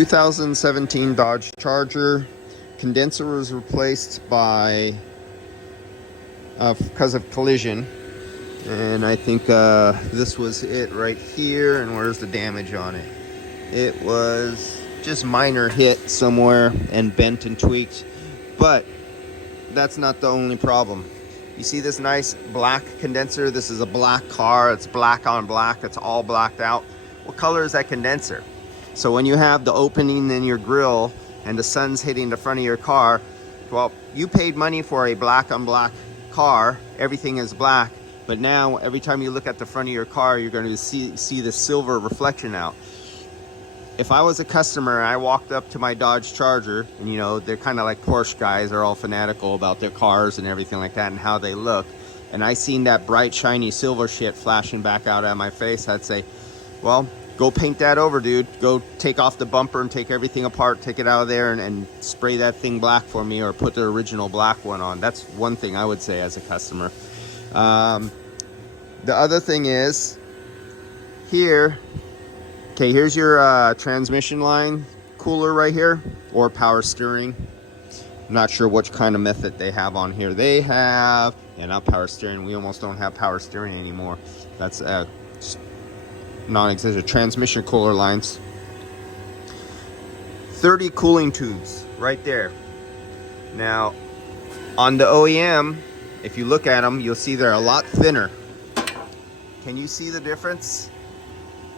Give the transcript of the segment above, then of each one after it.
2017 Dodge Charger. Condenser was replaced by because of collision, and I think this was it right here. And where's the damage on it? It was just minor hit somewhere and bent and tweaked, but that's not the only problem. You see this nice black condenser? This is a black car. It's black on black. It's all blacked out. What color is that condenser? So when you have the opening in your grill and the sun's hitting the front of your car, well, you paid money for a black on black car. Everything is black, but now every time you look at the front of your car, you're going to see the silver reflection out. If I was a customer, I walked up to my Dodge Charger, and you know, they're kind of like Porsche guys, they're all fanatical about their cars and everything like that and how they look, and I seen that bright shiny silver shit flashing back out at my face, I'd say, well, go paint that over, dude. Go take off the bumper and take everything apart, take it out of there, and spray that thing black for me, or put the original black one on. That's one thing I would say as a customer. The other thing is, here, okay, here's your transmission line cooler right here, or power steering. I'm not sure which kind of method they have on here. They have, yeah, not power steering. We almost don't have power steering anymore. That's non-existent. Transmission cooler lines. 30 cooling tubes right there. Now, on the OEM, if you look at them, you'll see they're a lot thinner. Can you see the difference?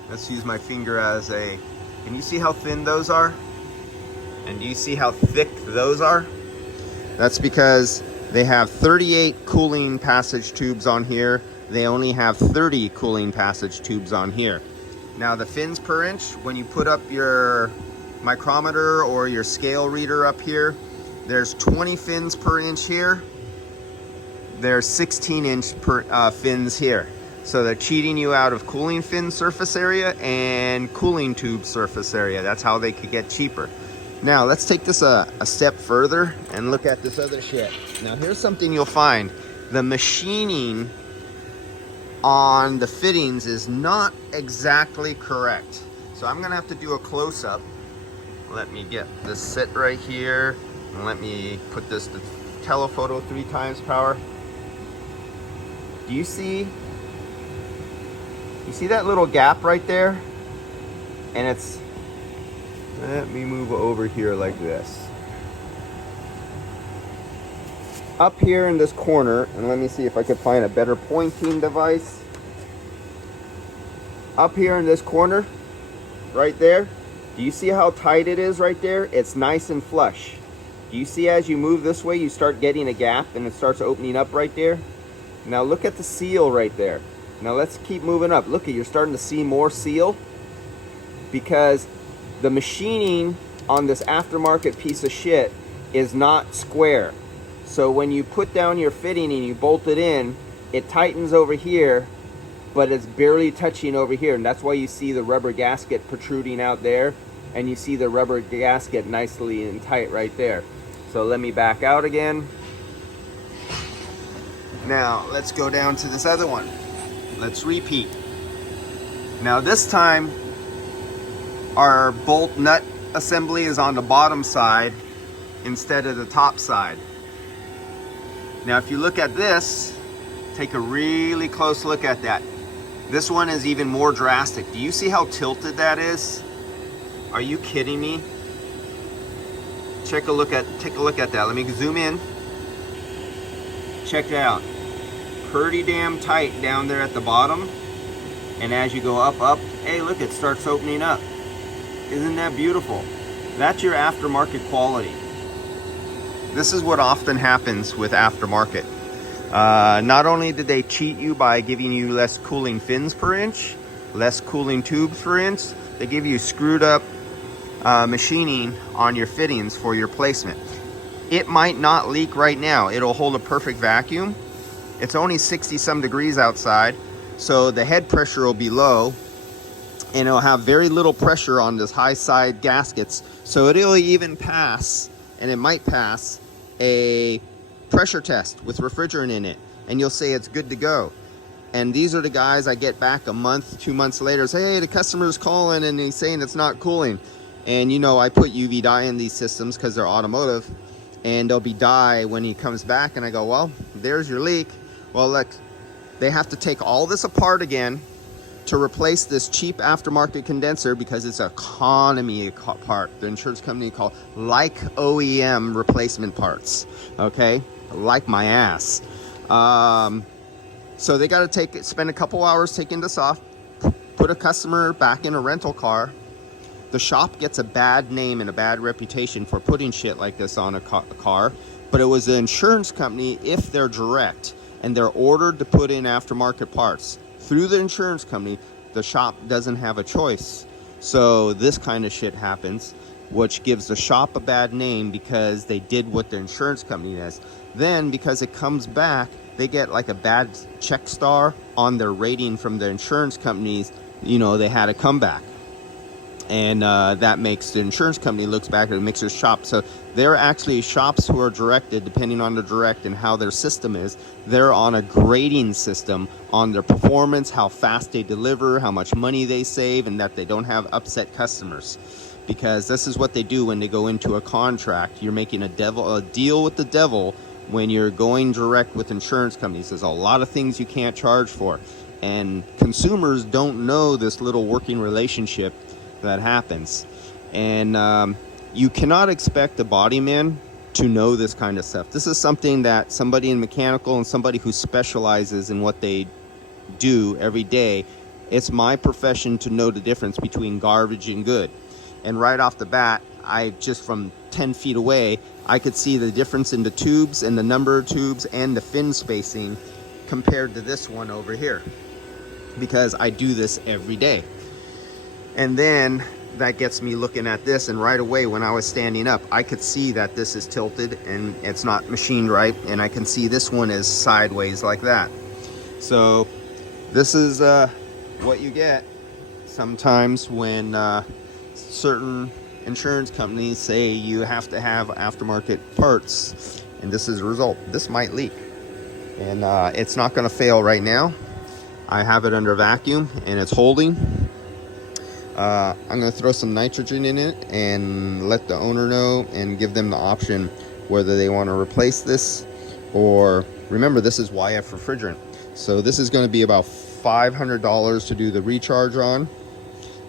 Let's use my finger as a... Can you see how thin those are? And do you see how thick those are? That's because they have 38 cooling passage tubes on here. They only have 30 cooling passage tubes on here. Now the fins per inch, when you put up your micrometer or your scale reader up here, there's 20 fins per inch here. There's 16 inch fins here. So they're cheating you out of cooling fin surface area and cooling tube surface area. That's how they could get cheaper. Now let's take this a step further and look at this other shit. Now here's something you'll find. The machining on the fittings is not exactly correct. So I'm gonna have to do a close-up. Let me get this set right here, and let me put this to telephoto 3 times power. Do you see that little gap right there? And it's, let me move over here like this. Up here in this corner, and let me see if I could find a better pointing device. Up here in this corner, right there, do you see how tight it is right there? It's nice and flush. Do you see as you move this way, you start getting a gap and it starts opening up right there? Now look at the seal right there. Now let's keep moving up. Look, you're starting to see more seal because the machining on this aftermarket piece of shit is not square. So when you put down your fitting and you bolt it in, it tightens over here, but it's barely touching over here. And that's why you see the rubber gasket protruding out there, and you see the rubber gasket nicely and tight right there. So let me back out again. Now let's go down to this other one. Let's repeat. Now this time, our bolt nut assembly is on the bottom side instead of the top side. Now if you look at this, take a really close look at that. This one is even more drastic. Do you see how tilted that is? Are you kidding me? Take a look at that. Let me zoom in. Check it out. Pretty damn tight down there at the bottom. And as you go up, hey look, it starts opening up. Isn't that beautiful? That's your aftermarket quality. This is what often happens with aftermarket. Not only did they cheat you by giving you less cooling fins per inch, less cooling tubes per inch, they give you screwed up machining on your fittings for your placement. It might not leak right now. It'll hold a perfect vacuum. It's only 60 some degrees outside, so the head pressure will be low, and it'll have very little pressure on this high side gaskets, so it'll even pass, and it might pass, a pressure test with refrigerant in it, and you'll say it's good to go. And these are the guys I get back a month, 2 months later, say, hey, the customer's calling and he's saying it's not cooling. And you know, I put UV dye in these systems because they're automotive, and there'll be dye when he comes back, and I go, well, there's your leak. Well, look, they have to take all this apart again to replace this cheap aftermarket condenser because it's an economy part. The insurance company called like OEM replacement parts, okay? Like my ass. So they got to spend a couple hours taking this off, put a customer back in a rental car. The shop gets a bad name and a bad reputation for putting shit like this on a car, but it was the insurance company, if they're direct and they're ordered to put in aftermarket parts through the insurance company, the shop doesn't have a choice. So this kind of shit happens, which gives the shop a bad name because they did what the insurance company does. Then because it comes back, they get like a bad check star on their rating from the insurance companies. You know, they had a comeback. And that makes the insurance company looks back and it makes their shop. So they're actually shops who are directed, depending on the direct and how their system is, they're on a grading system on their performance, how fast they deliver, how much money they save, and that they don't have upset customers. Because this is what they do when they go into a contract. You're making a deal with the devil when you're going direct with insurance companies. There's a lot of things you can't charge for. And consumers don't know this little working relationship that happens. And you cannot expect a body man to know this kind of stuff. This is something that somebody in mechanical and somebody who specializes in what they do every day, it's my profession to know the difference between garbage and good. And right off the bat, I just from 10 feet away, I could see the difference in the tubes and the number of tubes and the fin spacing compared to this one over here, because I do this every day. And then that gets me looking at this, and right away when I was standing up, I could see that this is tilted and it's not machined right, and I can see this one is sideways like that. So this is what you get sometimes when certain insurance companies say you have to have aftermarket parts, and this is a result. This might leak, and it's not going to fail right now. I have it under vacuum and it's holding. I'm going to throw some nitrogen in it and let the owner know and give them the option whether they want to replace this, or remember, this is YF refrigerant. So this is going to be about $500 to do the recharge on,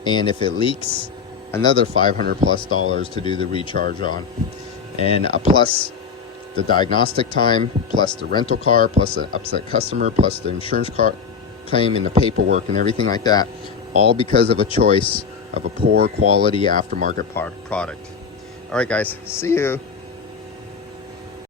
and if it leaks, another $500+ to do the recharge on, and plus the diagnostic time, plus the rental car, plus the upset customer, plus the insurance car claim and the paperwork and everything like that, all because of a choice of a poor quality aftermarket product. All right, guys, see you.